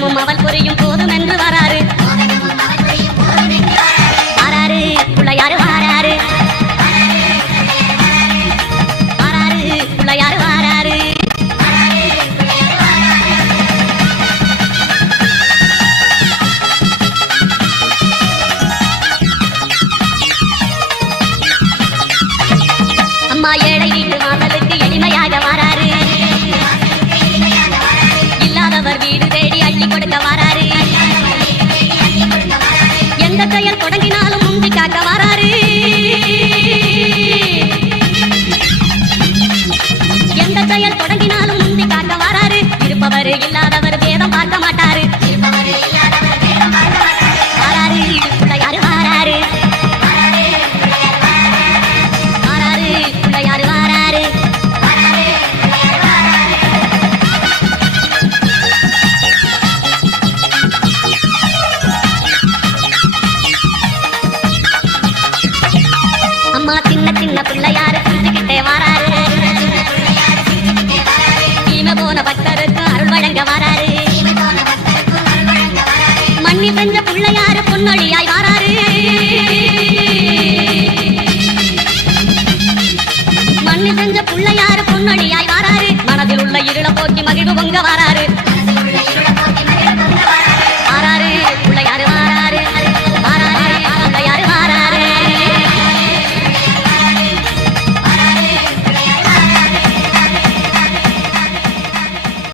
மோதகமும் அவள் புரியும் போதும் என்று வராரு வராரு பிள்ளையாரு வாராரு வராரு பிள்ளையாரு வாராரு அம்மா ஏழை வீட்டு வாசலுக்கு எளிமையாக வராரு இல்லாதவர் வீடு தேடி அள்ளி கொடுக்க வராரு எந்த செயல் தொடங்கினாலும் முந்தி காக்க வராரு எந்த செயல் தொடங்கினாலும் முந்தி காக்க வராரு இருப்பவர் இல்லாதவர் வேதம் பார்க்க மாட்டாரு வராரு பிள்ளையாரு வாராரு வராரு பிள்ளையாரு வாராரு அம்மா சின்ன சின்ன பிள்ளையாரு புரிஞ்சுக்கிட்டே வராரு தீமை போன பக்தருக்கு அருள் வழங்க வராரு மண்ணி செஞ்ச பிள்ளையாரு பொன்னொழியாய் வராரு